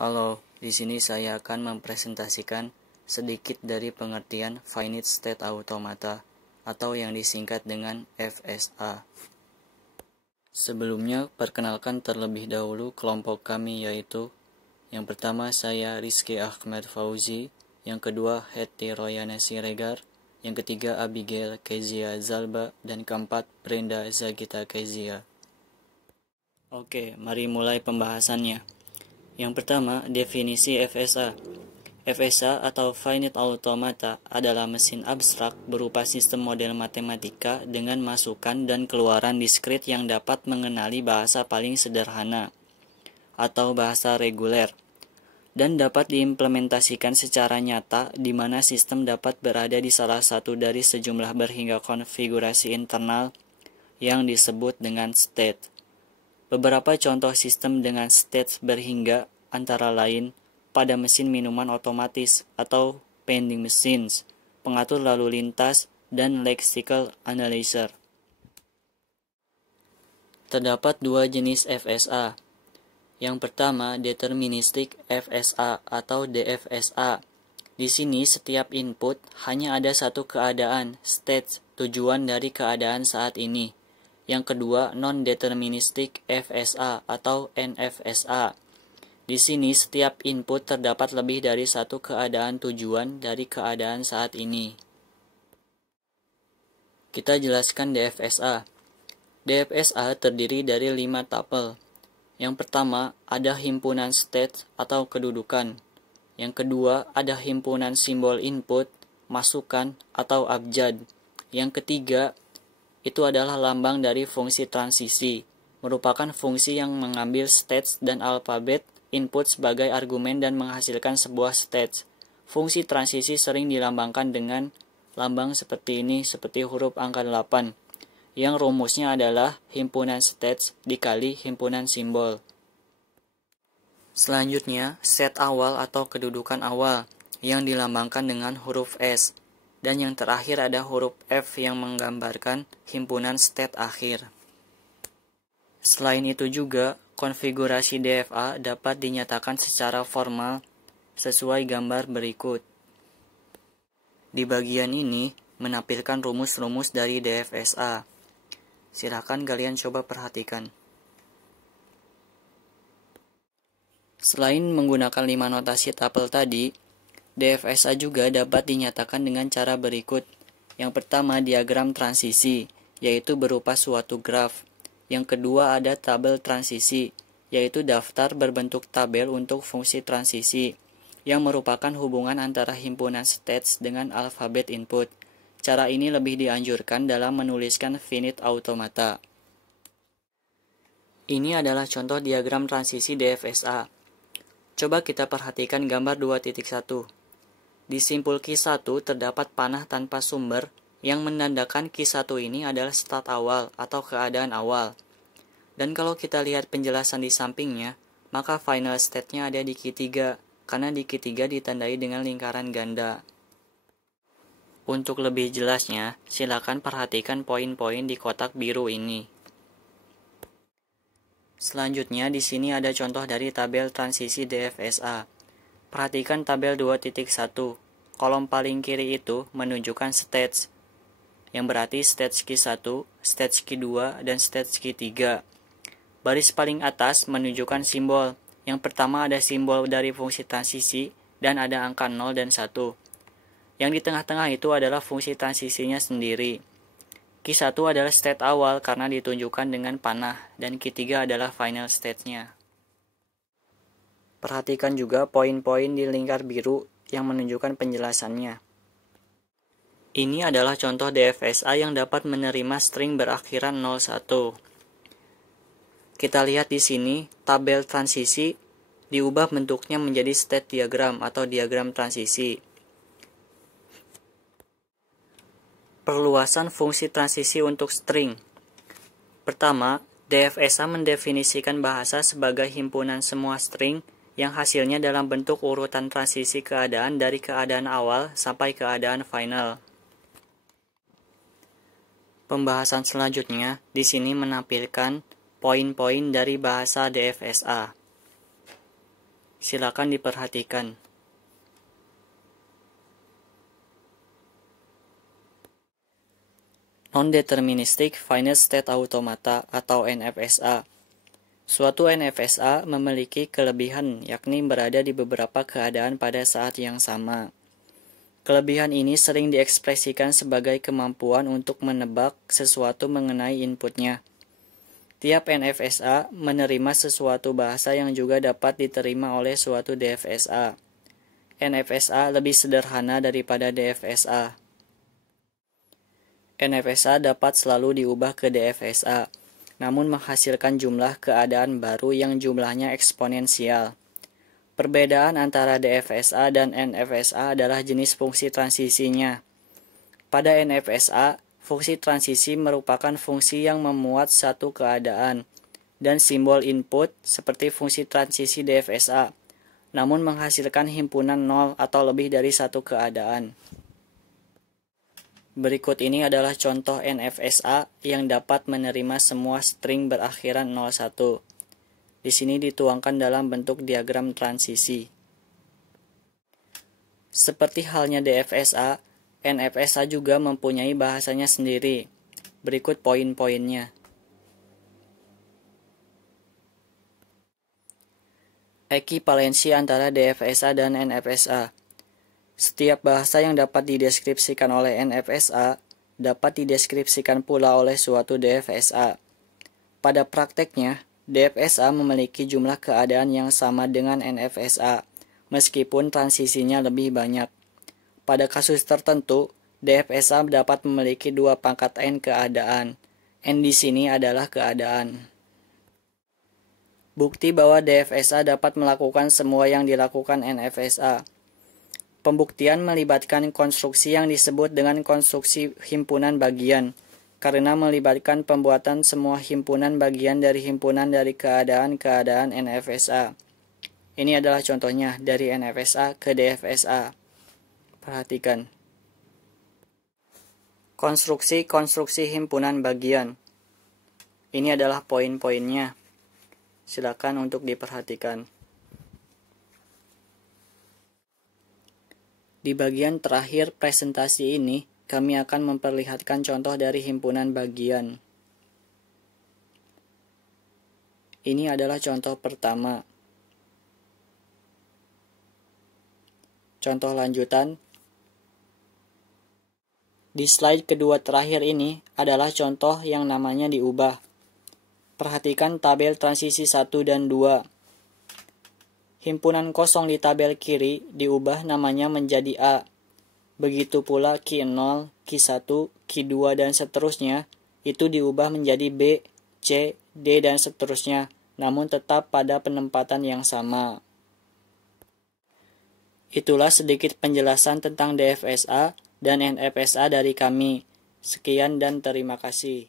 Halo, di sini saya akan mempresentasikan sedikit dari pengertian Finite State Automata atau yang disingkat dengan FSA. Sebelumnya, perkenalkan terlebih dahulu kelompok kami, yaitu yang pertama saya Rizky Ahmad Fauzi, yang kedua Hetty Royana Siregar, yang ketiga Abigail Kezia Zalba, dan keempat Brenda Zagita Kezia. Oke, mari mulai pembahasannya. Yang pertama, definisi FSA. FSA atau Finite Automata adalah mesin abstrak berupa sistem model matematika dengan masukan dan keluaran diskrit yang dapat mengenali bahasa paling sederhana atau bahasa reguler dan dapat diimplementasikan secara nyata di mana sistem dapat berada di salah satu dari sejumlah berhingga konfigurasi internal yang disebut dengan state. Beberapa contoh sistem dengan state berhingga antara lain pada mesin minuman otomatis atau vending machines, pengatur lalu lintas, dan lexical analyzer. Terdapat dua jenis FSA. Yang pertama, deterministic FSA atau DFSA. Di sini setiap input hanya ada satu keadaan, state, tujuan dari keadaan saat ini. Yang kedua, non-deterministic FSA atau NFSA. Di sini setiap input terdapat lebih dari satu keadaan tujuan dari keadaan saat ini. Kita jelaskan DFSA. DFSA terdiri dari 5 tupel. Yang pertama, ada himpunan state atau kedudukan. Yang kedua, ada himpunan simbol input, masukan, atau abjad. Yang ketiga, itu adalah lambang dari fungsi transisi, merupakan fungsi yang mengambil states dan alfabet input sebagai argumen dan menghasilkan sebuah state. Fungsi transisi sering dilambangkan dengan lambang seperti ini, seperti huruf angka 8, yang rumusnya adalah himpunan states dikali himpunan simbol. Selanjutnya, set awal atau kedudukan awal, yang dilambangkan dengan huruf S. Dan yang terakhir ada huruf F yang menggambarkan himpunan state akhir. Selain itu juga, konfigurasi DFA dapat dinyatakan secara formal sesuai gambar berikut. Di bagian ini menampilkan rumus-rumus dari DFSA. Silakan kalian coba perhatikan. Selain menggunakan 5 notasi tapel tadi, DFSA juga dapat dinyatakan dengan cara berikut. Yang pertama, diagram transisi, yaitu berupa suatu graf. Yang kedua, ada tabel transisi, yaitu daftar berbentuk tabel untuk fungsi transisi, yang merupakan hubungan antara himpunan states dengan alfabet input. Cara ini lebih dianjurkan dalam menuliskan finite automata. Ini adalah contoh diagram transisi DFSA. Coba kita perhatikan gambar 2.1. Di simpul Q1 terdapat panah tanpa sumber yang menandakan Q1 ini adalah start awal atau keadaan awal. Dan kalau kita lihat penjelasan di sampingnya, maka final state-nya ada di Q3, karena di Q3 ditandai dengan lingkaran ganda. Untuk lebih jelasnya, silakan perhatikan poin-poin di kotak biru ini. Selanjutnya, di sini ada contoh dari tabel transisi DFSA. Perhatikan tabel 2.1. Kolom paling kiri itu menunjukkan states, yang berarti stage Q1, stage Q2, dan stage Q3. Baris paling atas menunjukkan simbol. Yang pertama ada simbol dari fungsi transisi, dan ada angka 0 dan 1. Yang di tengah-tengah itu adalah fungsi transisinya sendiri. Q1 adalah state awal karena ditunjukkan dengan panah, dan Q3 adalah final state-nya. Perhatikan juga poin-poin di lingkar biru yang menunjukkan penjelasannya. Ini adalah contoh DFSA yang dapat menerima string berakhiran 01. Kita lihat di sini, tabel transisi diubah bentuknya menjadi state diagram atau diagram transisi. Perluasan fungsi transisi untuk string. Pertama, DFSA mendefinisikan bahasa sebagai himpunan semua string yang hasilnya dalam bentuk urutan transisi keadaan dari keadaan awal sampai keadaan final. Pembahasan selanjutnya di sini menampilkan poin-poin dari bahasa DFSA. Silakan diperhatikan. Non-Deterministic Finite State Automata atau NFSA. Suatu NFSA memiliki kelebihan, yakni berada di beberapa keadaan pada saat yang sama. Kelebihan ini sering diekspresikan sebagai kemampuan untuk menebak sesuatu mengenai inputnya. Tiap NFSA menerima sesuatu bahasa yang juga dapat diterima oleh suatu DFSA. NFSA lebih sederhana daripada DFSA. NFSA dapat selalu diubah ke DFSA, namun menghasilkan jumlah keadaan baru yang jumlahnya eksponensial. Perbedaan antara DFSA dan NFSA adalah jenis fungsi transisinya. Pada NFSA, fungsi transisi merupakan fungsi yang memuat satu keadaan, dan simbol input seperti fungsi transisi DFSA, namun menghasilkan himpunan nol atau lebih dari satu keadaan. Berikut ini adalah contoh NFSA yang dapat menerima semua string berakhiran 01. Di sini dituangkan dalam bentuk diagram transisi. Seperti halnya DFSA, NFSA juga mempunyai bahasanya sendiri. Berikut poin-poinnya. Ekivalensi antara DFSA dan NFSA. Setiap bahasa yang dapat dideskripsikan oleh NFSA dapat dideskripsikan pula oleh suatu DFSA. Pada prakteknya, DFSA memiliki jumlah keadaan yang sama dengan NFSA, meskipun transisinya lebih banyak. Pada kasus tertentu, DFSA dapat memiliki 2 pangkat N keadaan. N di sini adalah keadaan. Bukti bahwa DFSA dapat melakukan semua yang dilakukan NFSA. Pembuktian melibatkan konstruksi yang disebut dengan konstruksi himpunan bagian, karena melibatkan pembuatan semua himpunan bagian dari himpunan dari keadaan-keadaan NFSA. Ini adalah contohnya dari NFSA ke DFSA. Perhatikan. Konstruksi himpunan bagian. Ini adalah poin-poinnya. Silakan untuk diperhatikan. Di bagian terakhir presentasi ini, kami akan memperlihatkan contoh dari himpunan bagian. Ini adalah contoh pertama. Contoh lanjutan. Di slide kedua terakhir ini adalah contoh yang namanya diubah. Perhatikan tabel transisi 1 dan 2. Himpunan kosong di tabel kiri diubah namanya menjadi A. Begitu pula Q0, Q1, Q2, dan seterusnya itu diubah menjadi B, C, D, dan seterusnya, namun tetap pada penempatan yang sama. Itulah sedikit penjelasan tentang DFSA dan NFSA dari kami. Sekian dan terima kasih.